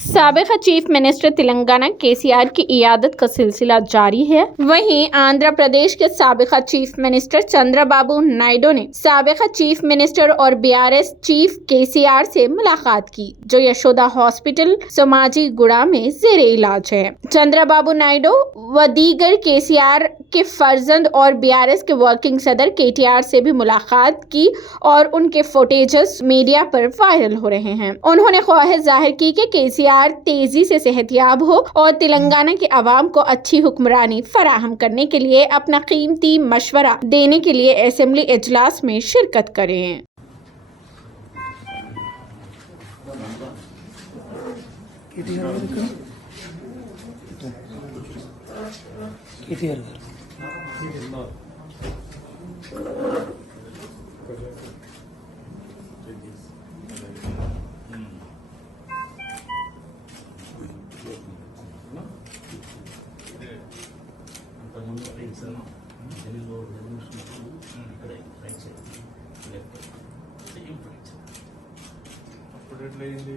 साबिक़ा chief minister Telangana केसीआर की इयादत का सिलसिला जारी है। वहीं आंध्र प्रदेश के साबिक़ा चीफ मिनिस्टर चंद्रबाबू नायडू ने साबिक़ा चीफ मिनिस्टर और बीआरएस चीफ केसीआर से मुलाकात की, जो यशोदा हॉस्पिटल सोमाजीगुड़ा में जेर इलाज है। चंद्रबाबू नायडू व दीगर केसीआर के फर्जंद और बीआरएस के वर्किंग सदर केटीआर से भी मुलाकात की और उनके फुटेजेस मीडिया पर वायरल हो रहे हैं। उन्होंने ख्वाहिश जाहिर की कि केसीआर तेजी से सेहतयाब हो और तेलंगाना के अवाम को अच्छी हुक्मरानी फराहम करने के लिए अपना कीमती मशवरा देने के लिए असेंबली इजलास में शिरकत करें। అప్పుడు ఎట్లయింది